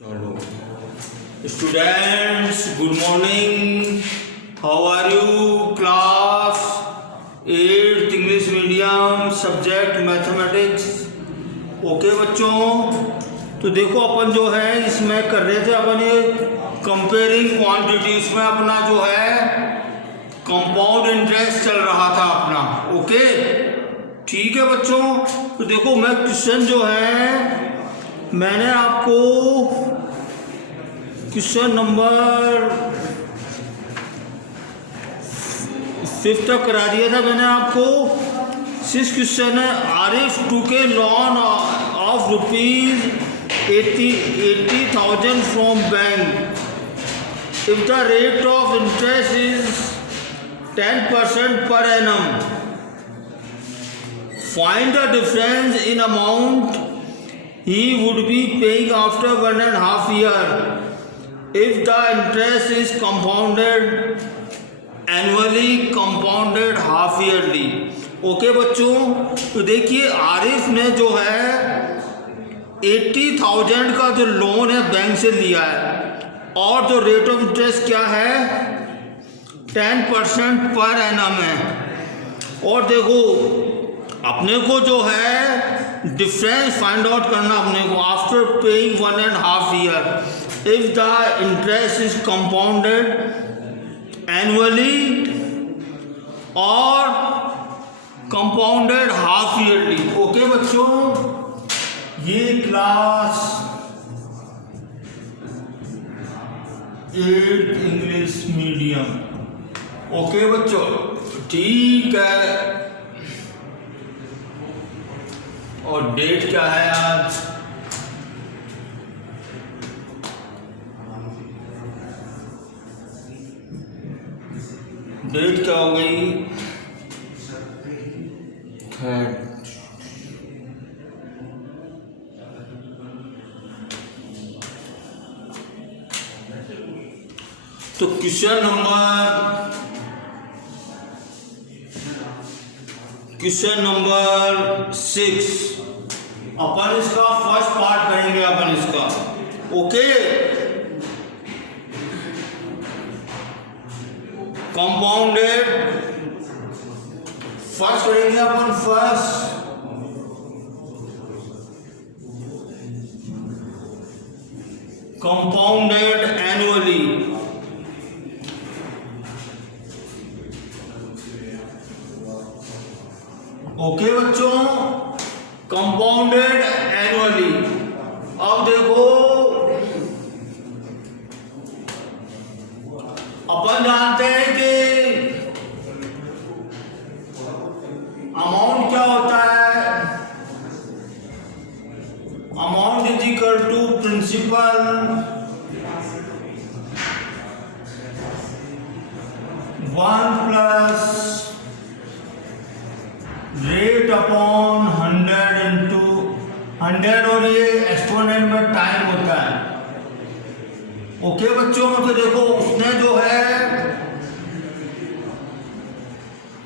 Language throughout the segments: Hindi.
चलो students, good morning. How are you? Class 8 English medium, subject mathematics. Okay बच्चों, तो देखो अपन जो है इसमें कर रहे थे अपन ये कंपेयरिंग क्वांटिटीज में अपना जो है कंपाउंड इंटरेस्ट चल रहा था अपना। ओके ठीक है बच्चों, तो देखो मैं क्वेश्चन जो है मैंने आपको क्वेश्चन नंबर 5 तक करा दिया था मैंने आपको। 6 क्वेश्चन है। Arif took a loan of ₹80,000 from bank if the rate of interest is 10% per annum. Find the difference in amount he would be paying after 1.5 years if the interest is compounded annually, compounded half yearly। Okay बच्चों, तो देखिए आरिफ ने जो है 80,000 का जो लोन है बैंक से लिया है और जो रेट ऑफ इंटरेस्ट क्या है 10% पर एनम है। और देखो अपने को जो है डिफरेंस फाइंड आउट करना अपने को after paying 1.5 year if the interest is compounded annually और कंपाउंडेड हाफ ईयरली। ओके बच्चों, ये क्लास 8 इंग्लिश मीडियम। ओके बच्चों ठीक है। और डेट क्या है आज? डेट क्या हो गई? तो क्वेश्चन नंबर 6 अपन इसका फर्स्ट पार्ट करेंगे अपन इसका। ओके, कंपाउंडेड फर्स्ट करेंगे अपन। First compounded annually. ओके बच्चों, कंपाउंडेड एनुअली। अब देखो अपन जानते हैं कि अमाउंट क्या होता है। Amount is equal to principal one plus rate upon 100 into 100 और ये एक्सपोनेंट में टाइम होता है। ओके बच्चों, तो देखो उसने जो है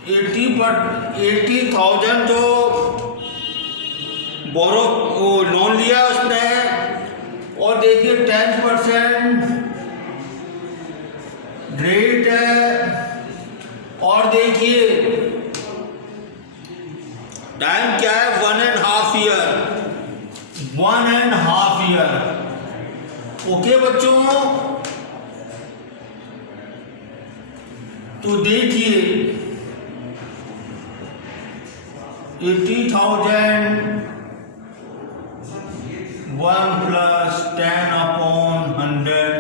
80,000 जो लोन लिया उसने और देखिए 10% रेट है और देखिए टाइम क्या है 1.5 ईयर। 1.5 ईयर। ओके बच्चों, तो देखिए 80,000 1 प्लस 10/100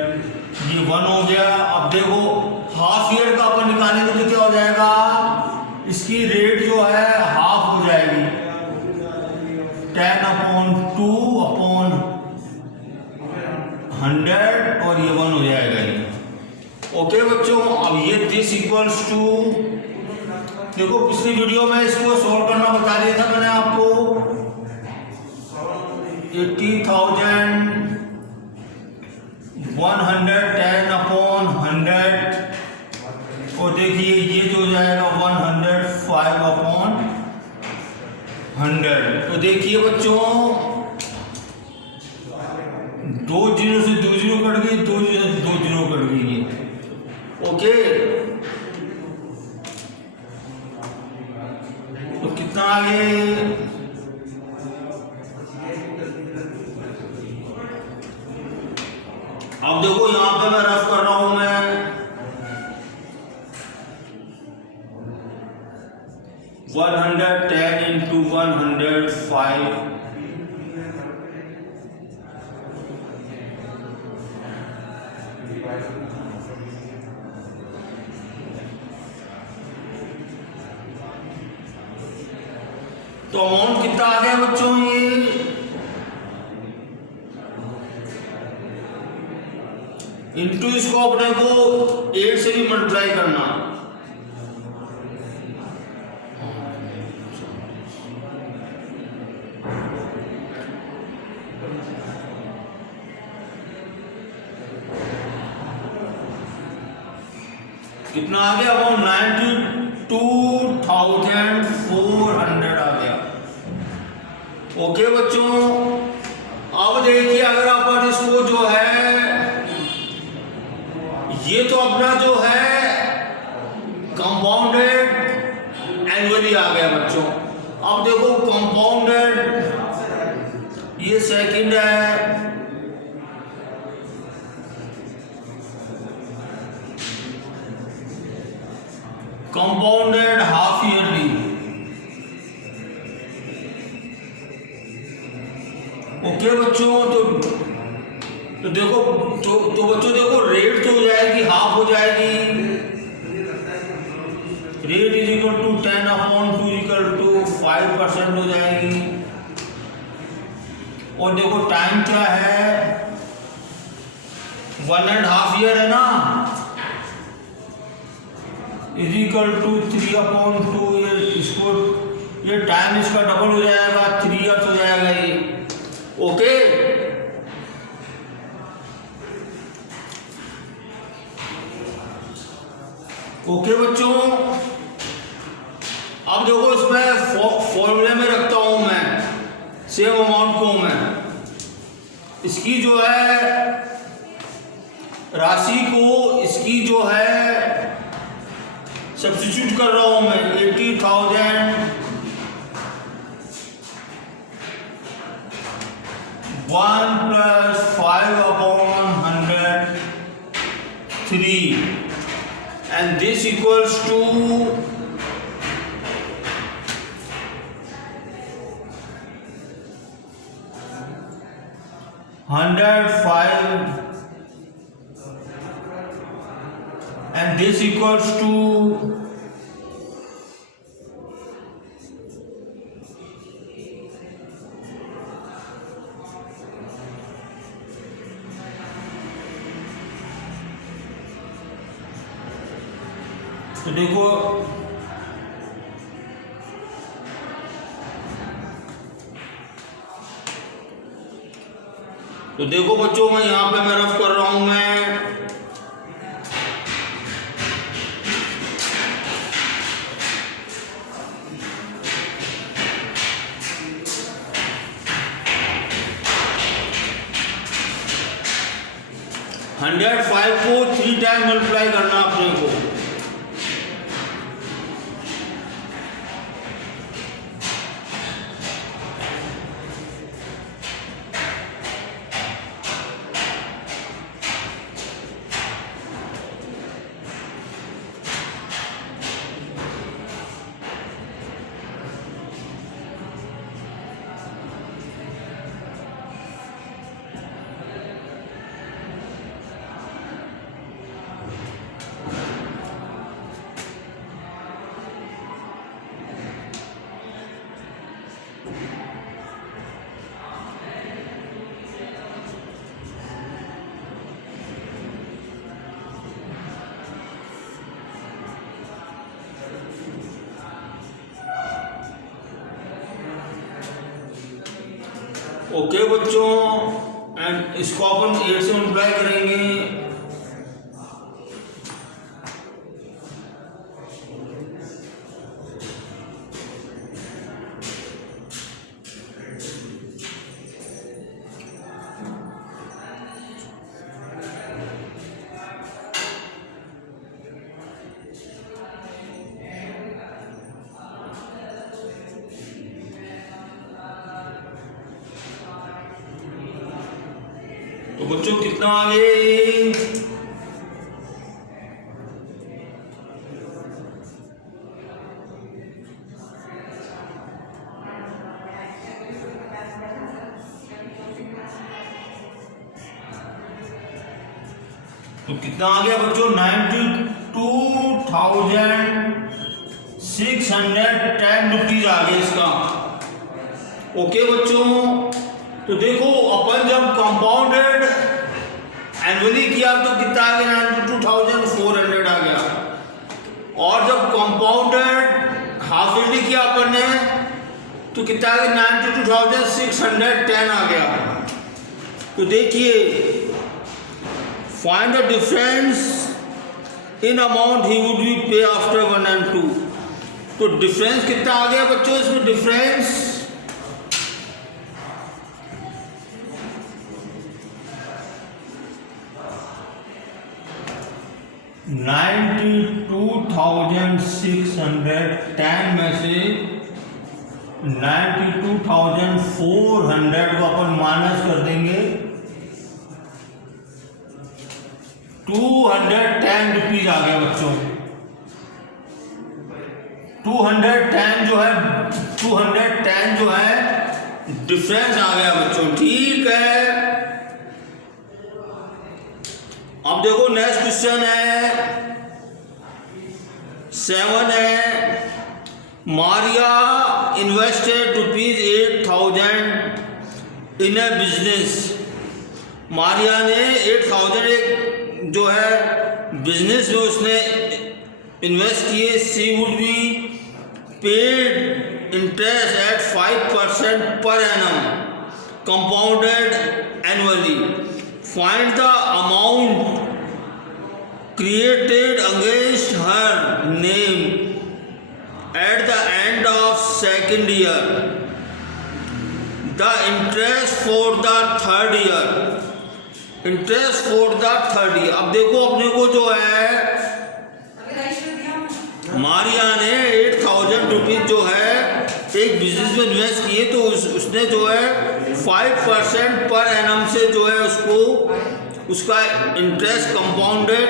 ये 1 हो गया। अब देखो हाफ ईयर का अपन निकालेंगे तो क्या हो जाएगा, इसकी रेट जो है हाफ हो जाएगी 10/2/100 और ये 1 हो जाएगा ये। ओके बच्चों, अब ये दिस इक्वल्स टू, देखो पिछली वीडियो में इसको सॉल्व करना बता दिया था मैंने आपको। 80,000 100 10/100 और देखिए ये जो हो जाएगा 105/100। तो देखिए बच्चों दो जीरो से 2 जीरो कट गई, 2 जीरो से 2 जीरो कट गई है। ओके, तो कितना आ गए? अब देखो यहां पे मैं रफ कर रहा हूं मैं 110 into 105 तो अमाउंट कितना आ गया बच्चों? ये इंटू इसको अपने को 8 से भी मल्टीप्लाई करना। कितना आ गया? वो 92,400 आ गया। ओके बच्चों, अब देखिए अगर अपन इसको जो है, ये तो अपना जो है कंपाउंडेड एनुअली आ गया बच्चों। अब देखो कंपाउंडेड, ये सेकंड है, कंपाउंडेड हाफ ईयरली। ओके बच्चों, तो देखो तो बच्चों देखो रेट तो हो जाएगी, हाफ हो जाएगी। Rate is equal to 10/2 equal to 5% हो जाएगी। और देखो टाइम क्या है? 1.5 ईयर है ना, इज इक्वल टू 3/2। इसको ये टाइम इसका डबल हो जाएगा, 3 ईयर्स हो जाएगा ये। ओके, ओके बच्चों, अब देखो इसमें फॉर्मूले में रखता हूं मैं सेम अमाउंट को। मैं इसकी जो है राशि को, इसकी जो है सब्स्टिट्यूट कर रहा हूं मैं। 80,000 1 + 5/103 and this equals to 105 and this equals to 'तो देखो बच्चों, मैं यहां पे मैं रफ कर रहा हूं मैं 105 को 3 टाइम मल्टीप्लाई करना अपने को। ओके बच्चों, एंड इसको अपन 8 से मल्टीप्लाई करेंगे। तो बच्चों कितना आ गए? तो कितना आ गया बच्चों? 92,610 रुपीज आ गया इसका। ओके बच्चों, तो देखो अपन जब कंपाउंडेड एनुअली किया तो कितना आ गया? 92,400 आ गया। और जब कंपाउंडेड हाफ ईयरली किया अपन ने तो कितना आ गया? 92,610 आ गया। तो देखिए, find the difference in amount he would be pay after 1 and 2। तो डिफरेंस कितना आ गया बच्चों इसमें? डिफरेंस 92,610 में से 92,400 को अपन माइनस कर देंगे। 210 रुपीज आ गया बच्चों। 210 जो है डिफरेंस आ गया बच्चों। ठीक है, अब देखो नेक्स्ट क्वेश्चन है 7 है। मारिया इन्वेस्टेड ₹8,000 इन ए बिजनेस। मारिया ने 8,000 एक जो है बिजनेस में उसने इन्वेस्ट किए। She would be paid interest at 5% per annum compounded annually. Find the amount created against her name at the end of second year, the interest for the third year. Interest for the third year. अब देखो अपने को जो है मारिया ने 8,000 रुपीज जो है एक बिजनेस में इन्वेस्ट किए, तो उसने जो है 5% पर एनम से जो है उसको उसका इंटरेस्ट कंपाउंडेड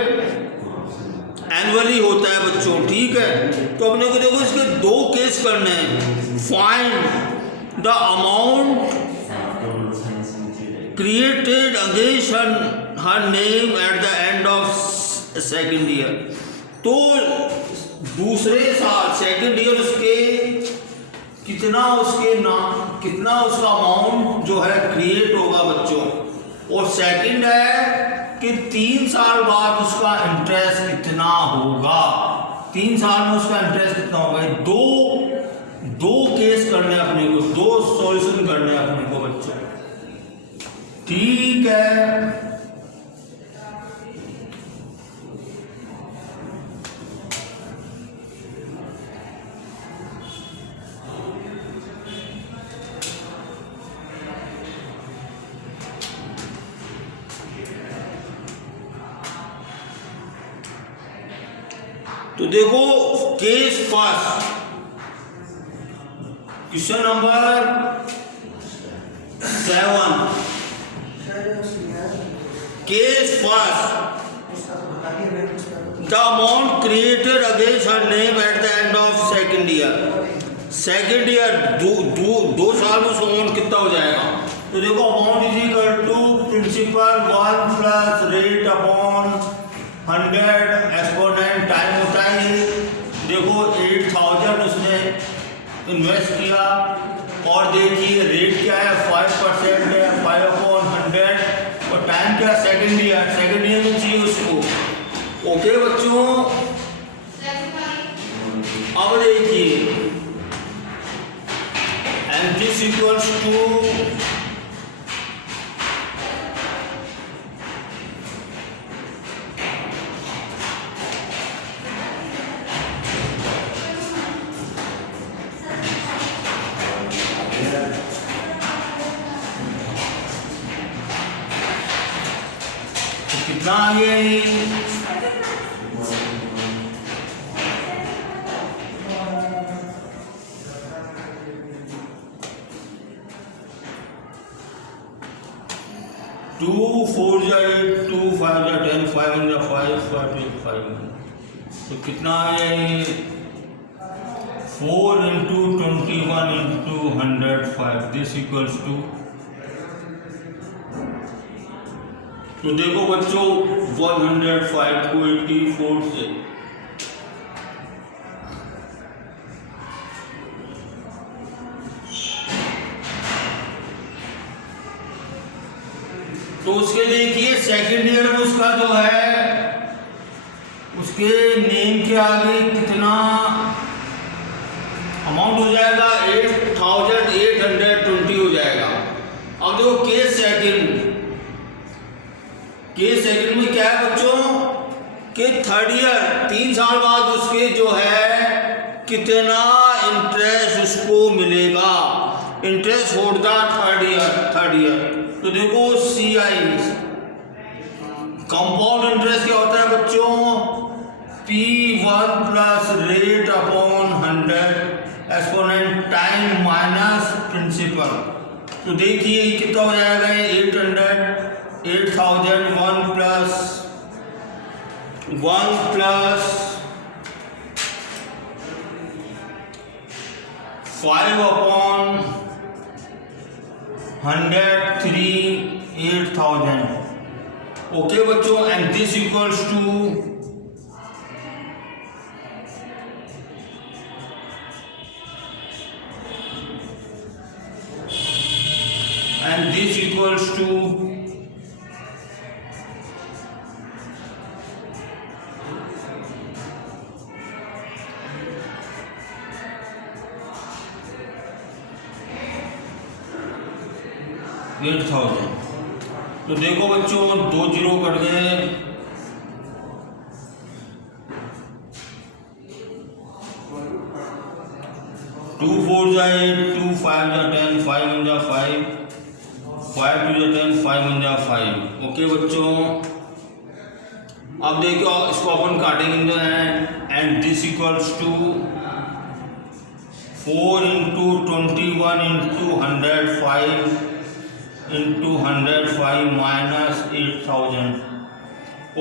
एनुअली होता है बच्चों। ठीक है, तो अपने को देखो इसके दो केस करने हैं। Find the amount created against her name at the end of second year. तो दूसरे साल सेकेंड ईयर उसके कितना उसका अमाउंट जो है क्रिएट होगा बच्चों। और सेकंड है कि 3 साल बाद उसका इंटरेस्ट कितना होगा। 3 साल में उसका इंटरेस्ट कितना होगा। दो केस करने अपने को, 2 सॉल्यूशन करने अपने को बच्चों। ठीक है, तो देखो case first, question number 7। Case first, the amount created against her name at the end of second year. Second year 2 साल में उसका अमाउंट कितना हो जाएगा। तो देखो amount is equal to principal 1 plus rate upon 100 exponent time होता है। देखो 8,000 उसने इन्वेस्ट किया और देखिए रेट क्या है 5% है, 5/100 और टाइम क्या सेकेंड ईयर में चाहिए उसको। ओके बच्चों, अब देखिए एंड दिस इक्वल्स टू कितना आ गया ये। 2 4 जा 8, 2 5 जा 10, 5 1 जा 5, 5 2 5 तो कितना है ये 4 into 21 into 105 this equals to. तो देखो बच्चों 105 को 84 से तो उसके देखिए सेकेंड ईयर में उसका जो है उसके नेम के आगे कितना अमाउंट हो जाएगा 8820 हो जाएगा। अब देखो केस सेकंड में क्या है बच्चों कि थर्ड ईयर 3 साल बाद उसके जो है कितना इंटरेस्ट उसको मिलेगा, interest for the third year. तो देखो CI कंपाउंड इंटरेस्ट क्या होता है बच्चों P1 plus rate upon 100 exponent time minus principal. तो देखिए कितना हो जाएगा 8000 1 प्लस 5 अपॉन 100 3 8000। ओके बच्चों and this equals to and this equals to 8000। तो देखो बच्चों 2 जीरो कट गए, 2 4 जा 8, 2 5 जा 10, 5 1 जा 5, 5 2 जा 10, 5 1 जा 5। ओके बच्चों अब देखो इसको अपन काटेंगे and this equals to 4 into 21 into 105 into 105 minus 8000।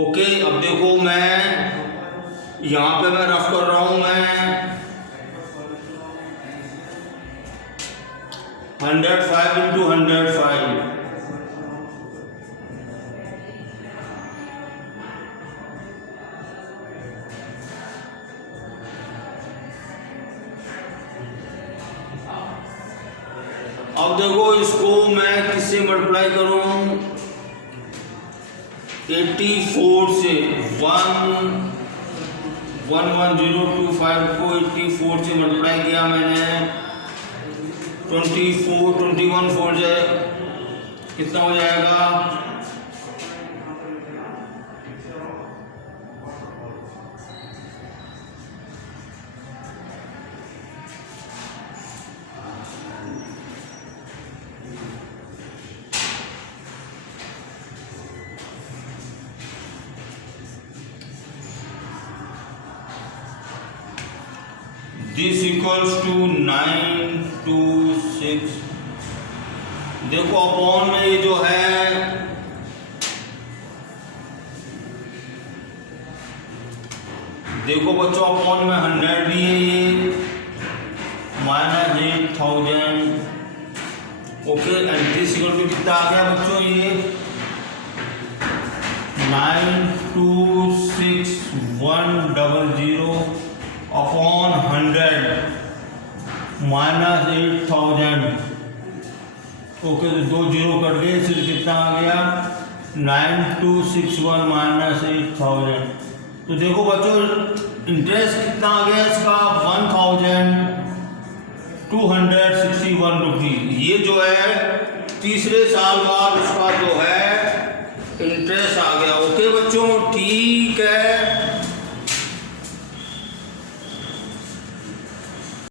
Okay अब देखो मैं यहाँ पे मैं रफ कर रहा हूँ मैं 105 into 105 अब देखो इसको मैं किससे मल्टीप्लाई करूं 84 से 11025 को 84 से मल्टीप्लाई किया मैंने 21 4 जाए कितना हो जाएगा दिस इक्वल्स टू 926। देखो अपॉन में ये जो है देखो बच्चों अपॉन में 100 भी है ये minus 8000। Okay and this equal to कितना आ गया बच्चों ये 926100 अपॉन 100 माइनस 8000। ओके तो 2 जीरो कट गए इसलिए कितना आ गया 9261 माइनस 8000। तो देखो बच्चों इंटरेस्ट कितना आ गया इसका 1261 रुपीज। ये जो है तीसरे साल बाद उसका जो है इंटरेस्ट आ गया। ओके बच्चों ठीक है।